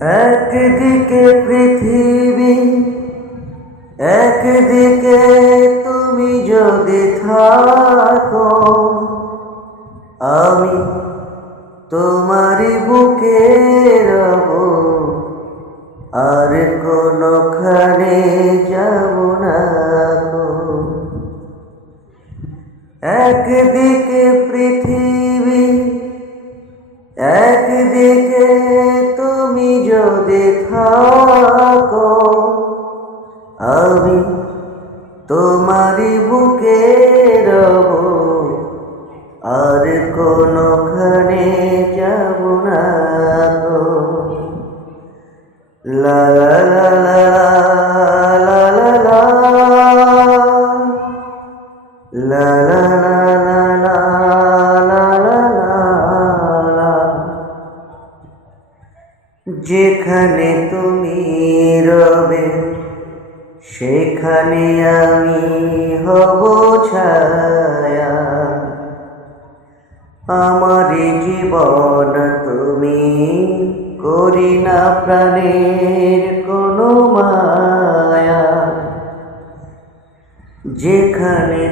একদিকে পৃথিবী, একদিকে তুমি যদি থাকো, আমি তোমারই বুকে রব, আর কোনখানে যাব না গো। একদিকে পৃথিবী, একদিকে তুমি যদি থাকো, আমি তোমারই বুকে রব, আর কোনখানে যাব না গো। লা লা লা লা লা লা লা লা লা লা লা। যেখানে তুমি রবে সেখানে আমি হব ছায়া, আমার জীবন তুমি করি না প্রাণের কোনো মায়া। যেখানে